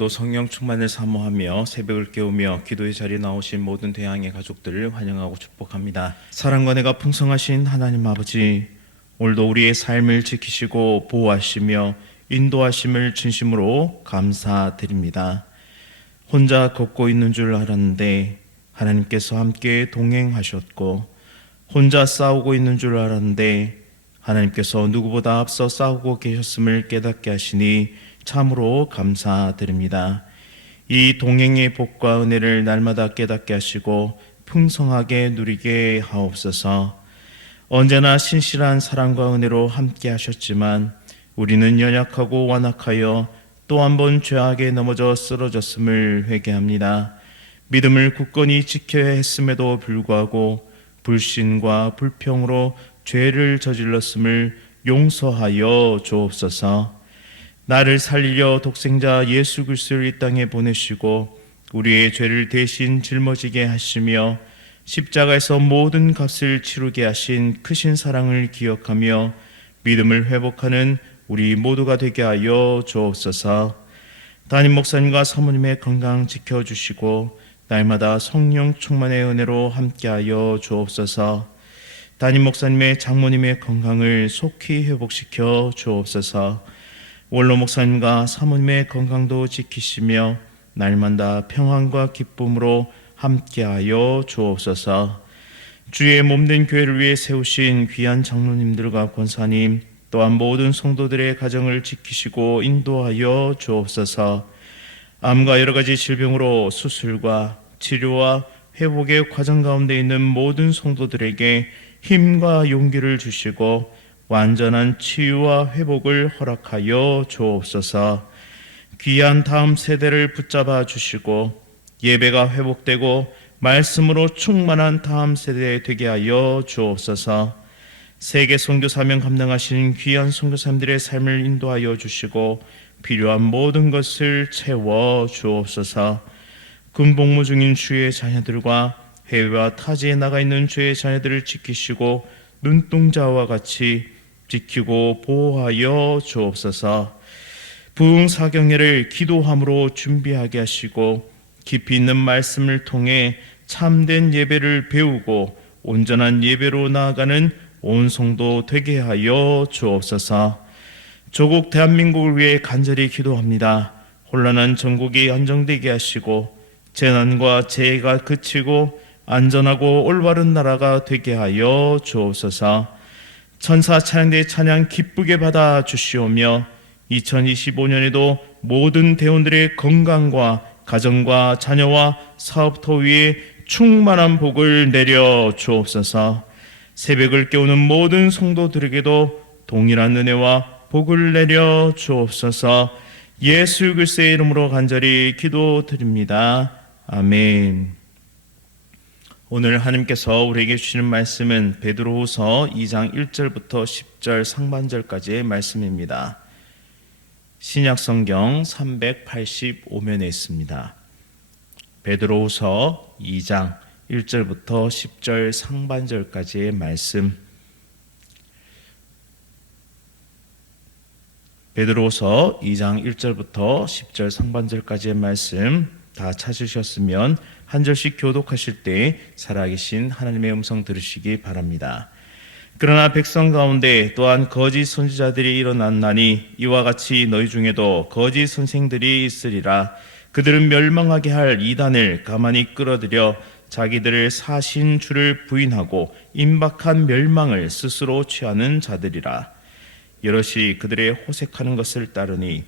오늘도 성령 충만을 사모하며 새벽을 깨우며 기도의 자리에 나오신 모든 대항의 가족들을 환영하고 축복합니다. 사랑과 내가 풍성하신 하나님 아버지, 오늘도 우리의 삶을 지키시고 보호하시며 인도하심을 진심으로 감사드립니다. 혼자 걷고 있는 줄 알았는데 하나님께서 함께 동행하셨고, 혼자 싸우고 있는 줄 알았는데 하나님께서 누구보다 앞서 싸우고 계셨음을 깨닫게 하시니 참으로 감사드립니다. 이 동행의 복과 은혜를 날마다 깨닫게 하시고 풍성하게 누리게 하옵소서. 언제나 신실한 사랑과 은혜로 함께 하셨지만 우리는 연약하고 완악하여 또 한 번 죄악에 넘어져 쓰러졌음을 회개합니다. 믿음을 굳건히 지켜야 했음에도 불구하고 불신과 불평으로 죄를 저질렀음을 용서하여 주옵소서. 나를 살리려 독생자 예수 그리스도를 이 땅에 보내시고 우리의 죄를 대신 짊어지게 하시며 십자가에서 모든 값을 치르게 하신 크신 사랑을 기억하며 믿음을 회복하는 우리 모두가 되게 하여 주옵소서. 담임 목사님과 사모님의 건강 지켜주시고 날마다 성령 충만의 은혜로 함께하여 주옵소서. 담임 목사님의 장모님의 건강을 속히 회복시켜 주옵소서. 원로 목사님과 사모님의 건강도 지키시며 날마다 평안과 기쁨으로 함께하여 주옵소서. 주의 몸된 교회를 위해 세우신 귀한 장로님들과 권사님 또한 모든 성도들의 가정을 지키시고 인도하여 주옵소서. 암과 여러 가지 질병으로 수술과 치료와 회복의 과정 가운데 있는 모든 성도들에게 힘과 용기를 주시고 완전한 치유와 회복을 허락하여 주옵소서. 귀한 다음 세대를 붙잡아 주시고 예배가 회복되고 말씀으로 충만한 다음 세대 되게 하여 주옵소서. 세계 선교 사명 감당하시는 귀한 선교사님들의 삶을 인도하여 주시고 필요한 모든 것을 채워 주옵소서. 군복무 중인 주의 자녀들과 해외와 타지에 나가 있는 주의 자녀들을 지키시고 눈동자와 같이 지키고 보호하여 주옵소서. 부흥사경회를 기도함으로 준비하게 하시고 깊이 있는 말씀을 통해 참된 예배를 배우고 온전한 예배로 나아가는 온 성도 되게 하여 주옵소서. 조국 대한민국을 위해 간절히 기도합니다. 혼란한 전국이 안정되게 하시고 재난과 재해가 그치고 안전하고 올바른 나라가 되게 하여 주옵소서. 천사 찬양대 찬양 기쁘게 받아 주시오며 2025년에도 모든 대원들의 건강과 가정과 자녀와 사업터 위에 충만한 복을 내려 주옵소서. 새벽을 깨우는 모든 성도들에게도 동일한 은혜와 복을 내려 주옵소서. 예수 그리스도의 이름으로 간절히 기도드립니다. 아멘. 오늘 하나님께서 우리에게 주시는 말씀은 베드로후서 2장 1절부터 10절 상반절까지의 말씀입니다. 신약성경 385면에 있습니다. 베드로후서 2장 1절부터 10절 상반절까지의 말씀. 베드로후서 2장 1절부터 10절 상반절까지의 말씀 다 찾으셨으면 한 절씩 교독하실 때 살아계신 하나님의 음성 들으시기 바랍니다. 그러나 백성 가운데 또한 거짓 선지자들이 일어났나니 이와 같이 너희 중에도 거짓 선생들이 있으리라. 그들은 멸망하게 할 이단을 가만히 끌어들여 자기들을 사신 주를 부인하고 임박한 멸망을 스스로 취하는 자들이라. 여럿이 그들의 호색하는 것을 따르니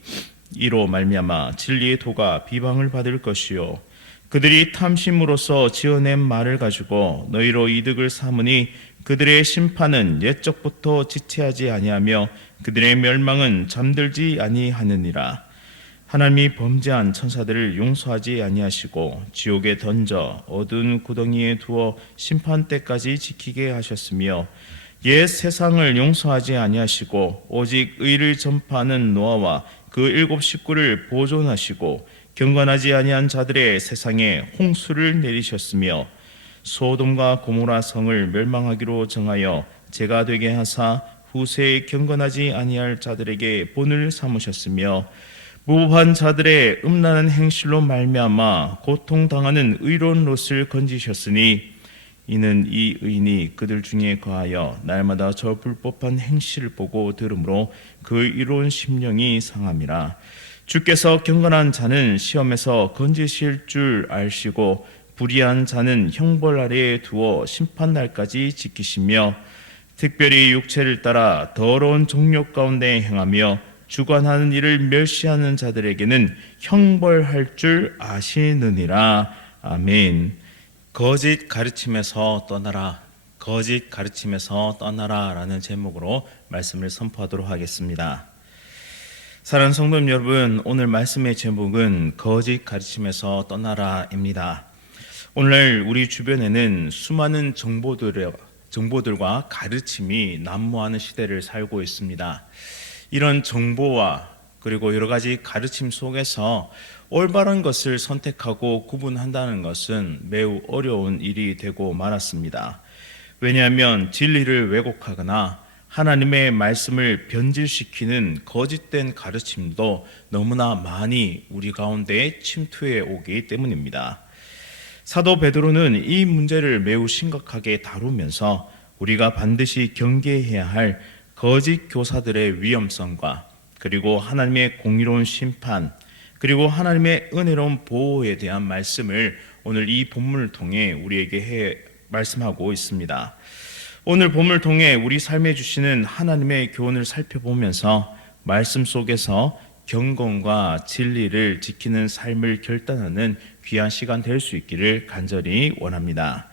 이로 말미암아 진리의 도가 비방을 받을 것이요 그들이 탐심으로써 지어낸 말을 가지고 너희로 이득을 삼으니 그들의 심판은 옛적부터 지체하지 아니하며 그들의 멸망은 잠들지 아니하느니라. 하나님이 범죄한 천사들을 용서하지 아니하시고 지옥에 던져 어두운 구덩이에 두어 심판 때까지 지키게 하셨으며 옛 세상을 용서하지 아니하시고 오직 의를 전파하는 노아와 그 7 식구를 보존하시고 경건하지 아니한 자들의 세상에 홍수를 내리셨으며 소돔과 고모라 성을 멸망하기로 정하여 제가 되게 하사 후세에 경건하지 아니할 자들에게 본을 삼으셨으며 무법한 자들의 음란한 행실로 말미암아 고통당하는 의로운 롯을 건지셨으니 이는 이 의인이 그들 중에 거하여 날마다 저 불법한 행실을 보고 들으므로 그 이로운 심령이 상함이라. 주께서 경건한 자는 시험에서 건지실 줄 알시고 불의한 자는 형벌 아래에 두어 심판날까지 지키시며 특별히 육체를 따라 더러운 정욕 가운데 행하며 주관하는 일을 멸시하는 자들에게는 형벌할 줄 아시느니라. 아멘. 거짓 가르침에서 떠나라, 거짓 가르침에서 떠나라 라는 제목으로 말씀을 선포하도록 하겠습니다. 사랑하는 성도님 여러분, 오늘 말씀의 제목은 거짓 가르침에서 떠나라입니다. 오늘날 우리 주변에는 수많은 정보들과 가르침이 난무하는 시대를 살고 있습니다. 이런 정보와 그리고 여러 가지 가르침 속에서 올바른 것을 선택하고 구분한다는 것은 매우 어려운 일이 되고 말았습니다. 왜냐하면 진리를 왜곡하거나 하나님의 말씀을 변질시키는 거짓된 가르침도 너무나 많이 우리 가운데 침투해 오기 때문입니다. 사도 베드로는 이 문제를 매우 심각하게 다루면서 우리가 반드시 경계해야 할 거짓 교사들의 위험성과 그리고 하나님의 공의로운 심판, 그리고 하나님의 은혜로운 보호에 대한 말씀을 오늘 이 본문을 통해 우리에게 말씀하고 있습니다. 오늘 본문을 통해 우리 삶에 주시는 하나님의 교훈을 살펴보면서 말씀 속에서 경건과 진리를 지키는 삶을 결단하는 귀한 시간 될 수 있기를 간절히 원합니다.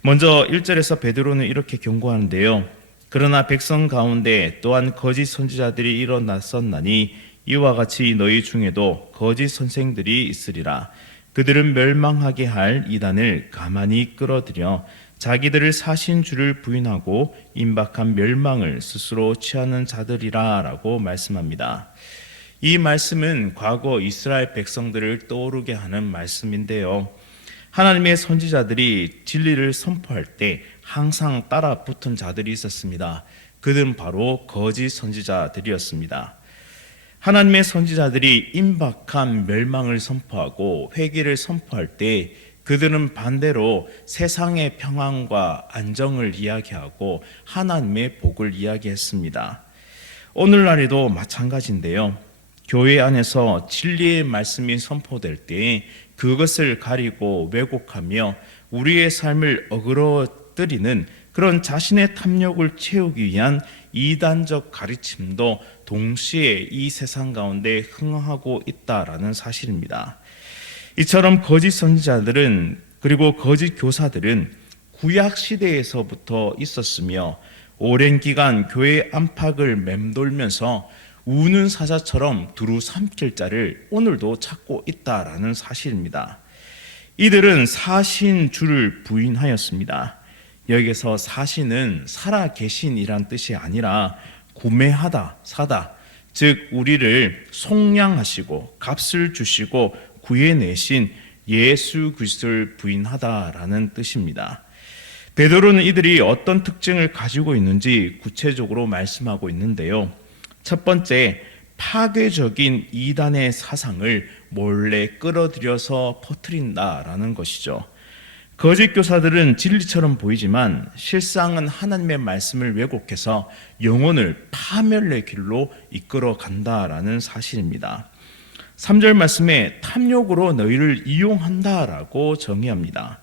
먼저 1절에서 베드로는 이렇게 경고하는데요. 그러나 백성 가운데 또한 거짓 선지자들이 일어났었나니 이와 같이 너희 중에도 거짓 선생들이 있으리라. 그들은 멸망하게 할 이단을 가만히 끌어들여 자기들을 사신 주를 부인하고 임박한 멸망을 스스로 취하는 자들이라 라고 말씀합니다. 이 말씀은 과거 이스라엘 백성들을 떠오르게 하는 말씀인데요. 하나님의 선지자들이 진리를 선포할 때 항상 따라 붙은 자들이 있었습니다. 그들은 바로 거짓 선지자들이었습니다. 하나님의 선지자들이 임박한 멸망을 선포하고 회개를 선포할 때 그들은 반대로 세상의 평안과 안정을 이야기하고 하나님의 복을 이야기했습니다. 오늘날에도 마찬가지인데요. 교회 안에서 진리의 말씀이 선포될 때 그것을 가리고 왜곡하며 우리의 삶을 어그러뜨리는 그런 자신의 탐욕을 채우기 위한 이단적 가르침도 동시에 이 세상 가운데 흥하고 있다라는 사실입니다. 이처럼 거짓 선지자들은 그리고 거짓 교사들은 구약 시대에서부터 있었으며 오랜 기간 교회의 안팎을 맴돌면서 우는 사자처럼 두루 삼킬 자를 오늘도 찾고 있다라는 사실입니다. 이들은 사신 주를 부인하였습니다. 여기서 사신은 살아계신이란 뜻이 아니라 구매하다, 사다, 즉 우리를 속량하시고 값을 주시고 구해내신 예수 그리스도를 부인하다라는 뜻입니다. 베드로는 이들이 어떤 특징을 가지고 있는지 구체적으로 말씀하고 있는데요. 첫 번째, 파괴적인 이단의 사상을 몰래 끌어들여서 퍼뜨린다라는 것이죠. 거짓 교사들은 진리처럼 보이지만 실상은 하나님의 말씀을 왜곡해서 영혼을 파멸의 길로 이끌어 간다라는 사실입니다. 3절 말씀에 탐욕으로 너희를 이용한다라고 정의합니다.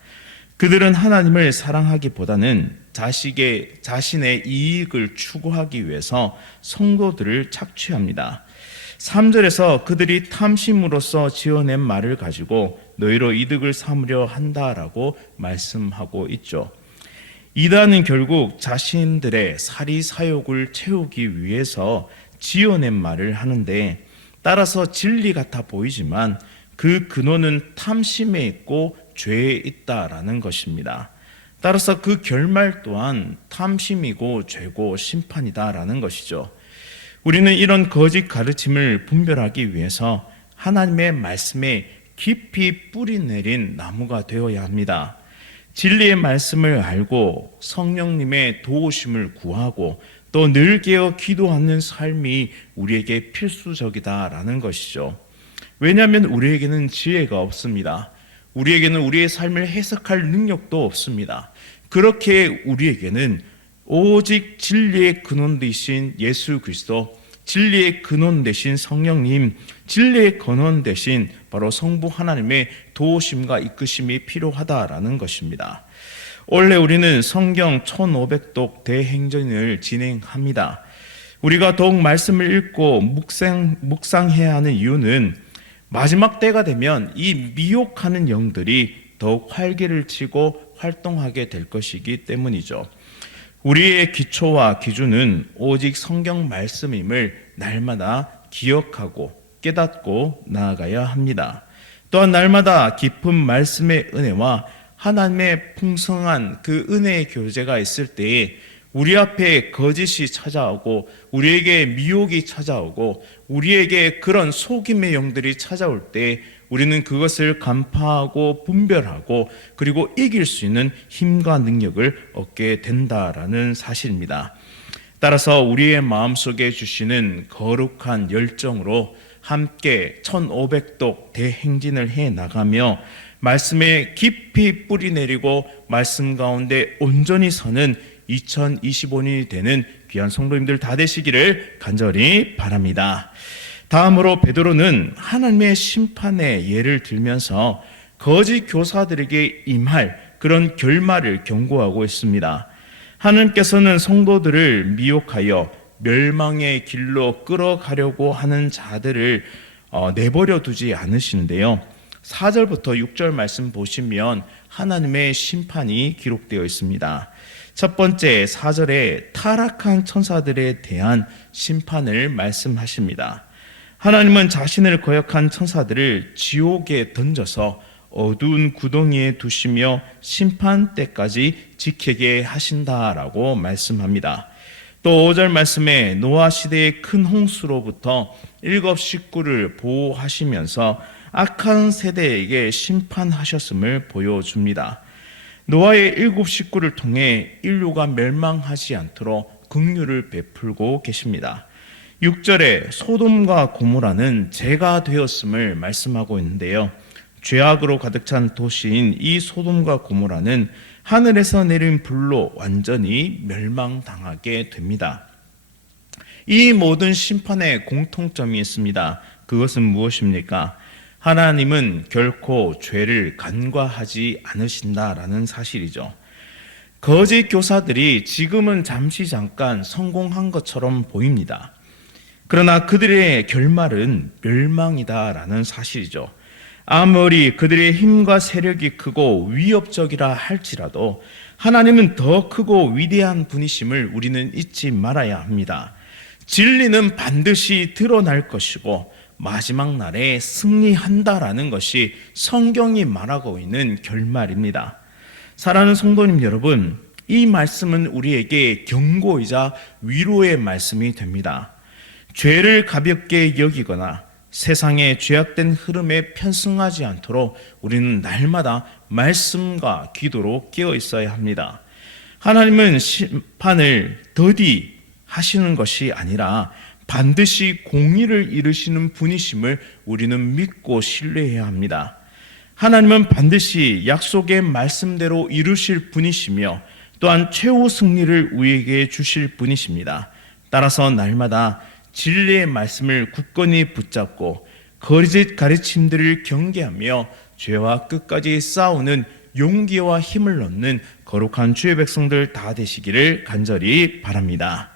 그들은 하나님을 사랑하기보다는 자신의 이익을 추구하기 위해서 성도들을 착취합니다. 3절에서 그들이 탐심으로써 지어낸 말을 가지고 너희로 이득을 삼으려 한다라고 말씀하고 있죠. 이단은 결국 자신들의 사리사욕을 채우기 위해서 지어낸 말을 하는데 따라서 진리 같아 보이지만 그 근원은 탐심에 있고 죄에 있다라는 것입니다. 따라서 그 결말 또한 탐심이고 죄고 심판이다라는 것이죠. 우리는 이런 거짓 가르침을 분별하기 위해서 하나님의 말씀에 깊이 뿌리 내린 나무가 되어야 합니다. 진리의 말씀을 알고 성령님의 도우심을 구하고 또 늘 깨어 기도하는 삶이 우리에게 필수적이다라는 것이죠. 왜냐하면 우리에게는 지혜가 없습니다. 우리에게는 우리의 삶을 해석할 능력도 없습니다. 그렇게 우리에게는 오직 진리의 근원 되신 예수 그리스도, 진리의 근원 되신 성령님, 진리의 근원 되신 바로 성부 하나님의 도우심과 이끄심이 필요하다라는 것입니다. 원래 우리는 성경 1500독 대행전을 진행합니다. 우리가 더욱 말씀을 읽고 묵상해야 하는 이유는 마지막 때가 되면 이 미혹하는 영들이 더욱 활기를 치고 활동하게 될 것이기 때문이죠. 우리의 기초와 기준은 오직 성경 말씀임을 날마다 기억하고 깨닫고 나아가야 합니다. 또한 날마다 깊은 말씀의 은혜와 하나님의 풍성한 그 은혜의 교제가 있을 때에 우리 앞에 거짓이 찾아오고 우리에게 미혹이 찾아오고 우리에게 그런 속임의 영들이 찾아올 때 우리는 그것을 간파하고 분별하고 그리고 이길 수 있는 힘과 능력을 얻게 된다라는 사실입니다. 따라서 우리의 마음속에 주시는 거룩한 열정으로 함께 1500독 대행진을 해 나가며 말씀에 깊이 뿌리 내리고 말씀 가운데 온전히 서는 2025년이 되는 귀한 성도님들 다 되시기를 간절히 바랍니다. 다음으로 베드로는 하나님의 심판의 예를 들면서 거짓 교사들에게 임할 그런 결말을 경고하고 있습니다. 하나님께서는 성도들을 미혹하여 멸망의 길로 끌어가려고 하는 자들을 내버려 두지 않으시는데요. 4절부터 6절 말씀 보시면 하나님의 심판이 기록되어 있습니다. 첫 번째 4절에 타락한 천사들에 대한 심판을 말씀하십니다. 하나님은 자신을 거역한 천사들을 지옥에 던져서 어두운 구덩이에 두시며 심판 때까지 지키게 하신다라고 말씀합니다. 또 5절 말씀에 노아 시대의 큰 홍수로부터 7 식구를 보호하시면서 악한 세대에게 심판하셨음을 보여줍니다. 노아의 7 식구를 통해 인류가 멸망하지 않도록 긍휼을 베풀고 계십니다. 6절에 소돔과 고모라는 죄가 되었음을 말씀하고 있는데요. 죄악으로 가득 찬 도시인 이 소돔과 고모라는 하늘에서 내린 불로 완전히 멸망당하게 됩니다. 이 모든 심판에 공통점이 있습니다. 그것은 무엇입니까? 하나님은 결코 죄를 간과하지 않으신다라는 사실이죠. 거짓 교사들이 지금은 잠깐 성공한 것처럼 보입니다. 그러나 그들의 결말은 멸망이다라는 사실이죠. 아무리 그들의 힘과 세력이 크고 위협적이라 할지라도 하나님은 더 크고 위대한 분이심을 우리는 잊지 말아야 합니다. 진리는 반드시 드러날 것이고 마지막 날에 승리한다라는 것이 성경이 말하고 있는 결말입니다. 사랑하는 성도님 여러분, 이 말씀은 우리에게 경고이자 위로의 말씀이 됩니다. 죄를 가볍게 여기거나 세상의 죄악된 흐름에 편승하지 않도록 우리는 날마다 말씀과 기도로 깨어 있어야 합니다. 하나님은 심판을 더디 하시는 것이 아니라 반드시 공의를 이루시는 분이심을 우리는 믿고 신뢰해야 합니다. 하나님은 반드시 약속의 말씀대로 이루실 분이시며 또한 최후 승리를 우리에게 주실 분이십니다. 따라서 날마다 진리의 말씀을 굳건히 붙잡고 거짓 가르침들을 경계하며 죄와 끝까지 싸우는 용기와 힘을 얻는 거룩한 주의 백성들 다 되시기를 간절히 바랍니다.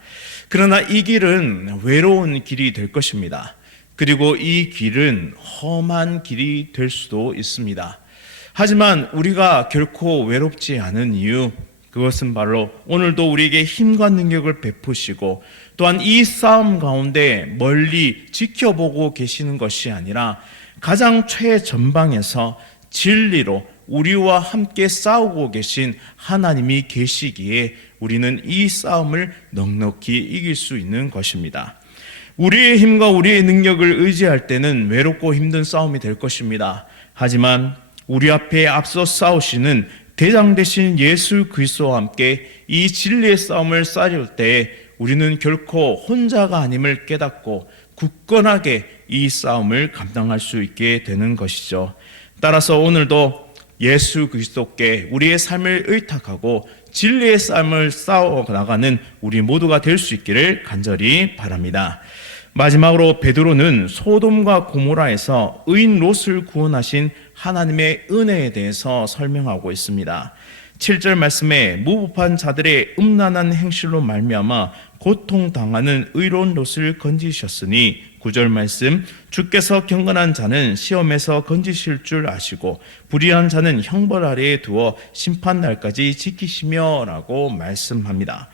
그러나 이 길은 외로운 길이 될 것입니다. 그리고 이 길은 험한 길이 될 수도 있습니다. 하지만 우리가 결코 외롭지 않은 이유, 그것은 바로 오늘도 우리에게 힘과 능력을 베푸시고 또한 이 싸움 가운데 멀리 지켜보고 계시는 것이 아니라 가장 최전방에서 진리로 우리와 함께 싸우고 계신 하나님이 계시기에 우리는 이 싸움을 넉넉히 이길 수 있는 것입니다. 우리의 힘과 우리의 능력을 의지할 때는 외롭고 힘든 싸움이 될 것입니다. 하지만 우리 앞에 앞서 싸우시는 대장 되신 예수 그리스도와 함께 이 진리의 싸움을 싸울 때 우리는 결코 혼자가 아님을 깨닫고 굳건하게 이 싸움을 감당할 수 있게 되는 것이죠. 따라서 오늘도 예수 그리스도께 우리의 삶을 의탁하고 진리의 싸움을 싸워 나가는 우리 모두가 될 수 있기를 간절히 바랍니다. 마지막으로 베드로는 소돔과 고모라에서 의인 롯을 구원하신 하나님의 은혜에 대해서 설명하고 있습니다. 7절 말씀에 무법한 자들의 음란한 행실로 말미암아 고통당하는 의로운 롯을 건지셨으니 9절 말씀, 주께서 경건한 자는 시험에서 건지실 줄 아시고 불의한 자는 형벌 아래에 두어 심판날까지 지키시며 라고 말씀합니다.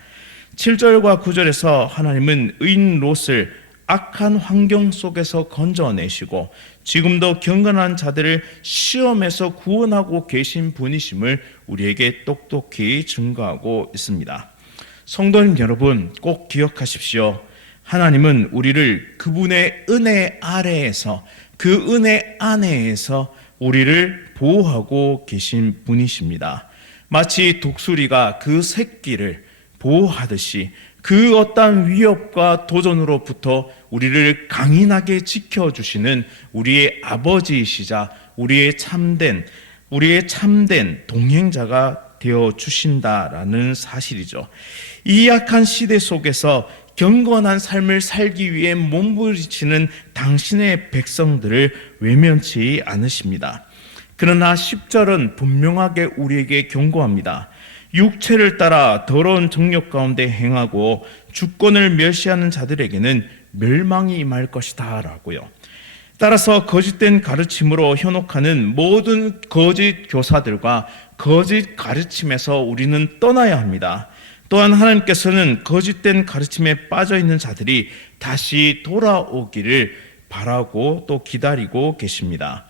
7절과 9절에서 하나님은 의인 롯을 악한 환경 속에서 건져내시고 지금도 경건한 자들을 시험에서 구원하고 계신 분이심을 우리에게 똑똑히 증거하고 있습니다. 성도님 여러분, 꼭 기억하십시오. 하나님은 우리를 그분의 은혜 아래에서, 그 은혜 안에서 우리를 보호하고 계신 분이십니다. 마치 독수리가 그 새끼를 보호하듯이 그 어떠한 위협과 도전으로부터 우리를 강인하게 지켜주시는 우리의 아버지이시자 우리의 참된 동행자가 되어 주신다라는 사실이죠. 이 약한 시대 속에서 경건한 삶을 살기 위해 몸부림치는 당신의 백성들을 외면치 않으십니다. 그러나 10절은 분명하게 우리에게 경고합니다. 육체를 따라 더러운 정욕 가운데 행하고 주권을 멸시하는 자들에게는 멸망이 임할 것이다 라고요. 따라서 거짓된 가르침으로 현혹하는 모든 거짓 교사들과 거짓 가르침에서 우리는 떠나야 합니다. 또한 하나님께서는 거짓된 가르침에 빠져있는 자들이 다시 돌아오기를 바라고 또 기다리고 계십니다.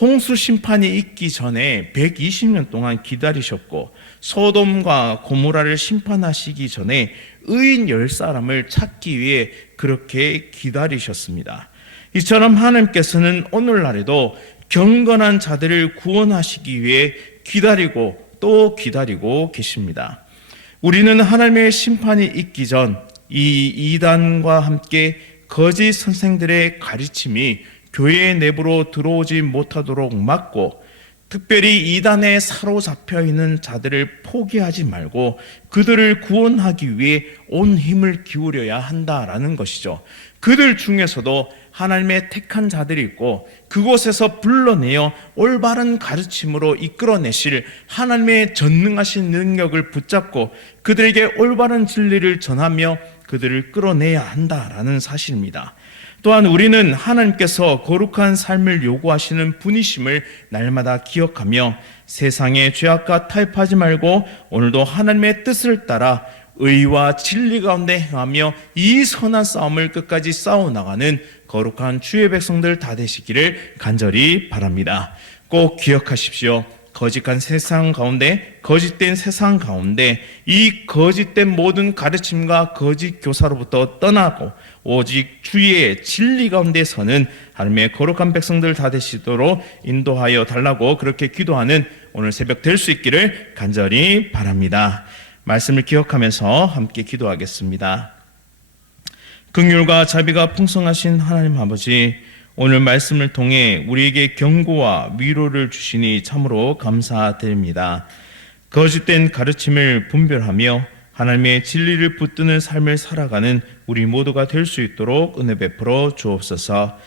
홍수 심판이 있기 전에 120년 동안 기다리셨고 소돔과 고모라를 심판하시기 전에 의인 10사람을 찾기 위해 그렇게 기다리셨습니다. 이처럼 하나님께서는 오늘날에도 경건한 자들을 구원하시기 위해 기다리고 또 기다리고 계십니다. 우리는 하나님의 심판이 있기 전 이 이단과 함께 거짓 선생들의 가르침이 교회 내부로 들어오지 못하도록 막고 특별히 이단에 사로잡혀 있는 자들을 포기하지 말고 그들을 구원하기 위해 온 힘을 기울여야 한다라는 것이죠. 그들 중에서도 하나님의 택한 자들이 있고 그곳에서 불러내어 올바른 가르침으로 이끌어내실 하나님의 전능하신 능력을 붙잡고 그들에게 올바른 진리를 전하며 그들을 끌어내야 한다라는 사실입니다. 또한 우리는 하나님께서 거룩한 삶을 요구하시는 분이심을 날마다 기억하며 세상의 죄악과 타협하지 말고 오늘도 하나님의 뜻을 따라 의와 진리 가운데 행하며 이 선한 싸움을 끝까지 싸워나가는 거룩한 주의 백성들 다 되시기를 간절히 바랍니다. 꼭 기억하십시오. 거짓된 세상 가운데 이 거짓된 모든 가르침과 거짓 교사로부터 떠나고 오직 주의 진리 가운데 서는 하나님의 거룩한 백성들 다 되시도록 인도하여 달라고 그렇게 기도하는 오늘 새벽 될 수 있기를 간절히 바랍니다. 말씀을 기억하면서 함께 기도하겠습니다. 긍휼과 자비가 풍성하신 하나님 아버지, 오늘 말씀을 통해 우리에게 경고와 위로를 주시니 참으로 감사드립니다. 거짓된 가르침을 분별하며 하나님의 진리를 붙드는 삶을 살아가는 우리 모두가 될 수 있도록 은혜 베풀어 주옵소서.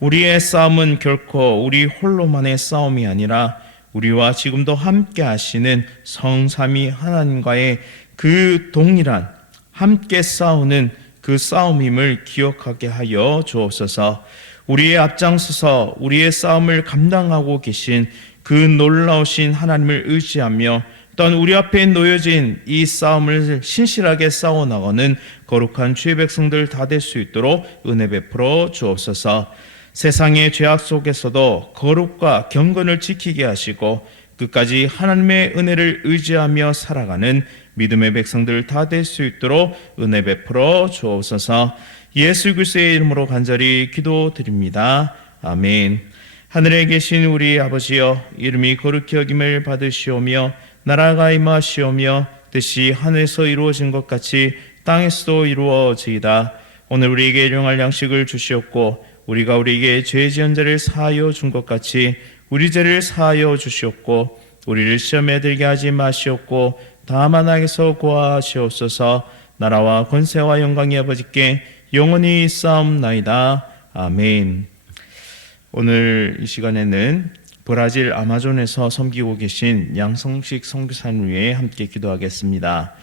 우리의 싸움은 결코 우리 홀로만의 싸움이 아니라 우리와 지금도 함께 하시는 성삼위 하나님과의 그 동일한 함께 싸우는 그 싸움임을 기억하게 하여 주옵소서. 우리의 앞장서서 우리의 싸움을 감당하고 계신 그 놀라우신 하나님을 의지하며 또한 우리 앞에 놓여진 이 싸움을 신실하게 싸워나가는 거룩한 주의 백성들 다 될 수 있도록 은혜 베풀어 주옵소서. 세상의 죄악 속에서도 거룩과 경건을 지키게 하시고 끝까지 하나님의 은혜를 의지하며 살아가는 믿음의 백성들 다 될 수 있도록 은혜 베풀어 주옵소서. 예수 그리스도의 이름으로 간절히 기도드립니다. 아멘. 하늘에 계신 우리 아버지여, 이름이 거룩히 여김을 받으시오며 나라가 임하시오며 뜻이 하늘에서 이루어진 것 같이 땅에서도 이루어지이다. 오늘 우리에게 일용할 양식을 주시옵고 우리가 우리에게 죄 지은 자를 사하여 준 것 같이 우리 죄를 사하여 주시옵고 우리를 시험에 들게 하지 마시옵고 다만 악에서 구하시옵소서. 나라와 권세와 영광이 아버지께 영원히 있사옵나이다. 아멘. 오늘 이 시간에는 브라질 아마존에서 섬기고 계신 양성식 선교사를 위해 함께 기도하겠습니다.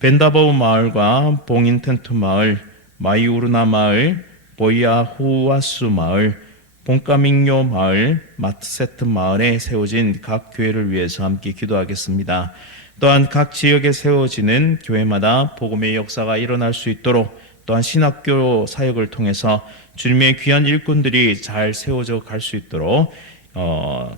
벤다보우 마을과 봉인텐투 마을, 마이우르나 마을, 보이아후아수 마을, 봉카밍요 마을, 마트세트 마을에 세워진 각 교회를 위해서 함께 기도하겠습니다. 또한 각 지역에 세워지는 교회마다 복음의 역사가 일어날 수 있도록, 또한 신학교 사역을 통해서 주님의 귀한 일꾼들이 잘 세워져 갈 수 있도록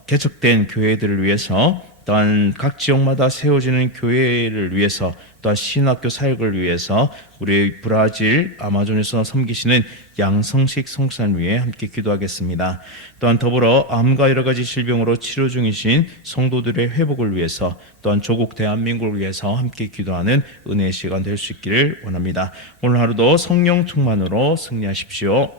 개척된 교회들을 위해서, 또한 각 지역마다 세워지는 교회를 위해서, 또한 신학교 사역을 위해서 우리 브라질 아마존에서 섬기시는 양성식 선교사를 위해 함께 기도하겠습니다. 또한 더불어 암과 여러 가지 질병으로 치료 중이신 성도들의 회복을 위해서, 또한 조국 대한민국을 위해서 함께 기도하는 은혜의 시간 될 수 있기를 원합니다. 오늘 하루도 성령 충만으로 승리하십시오.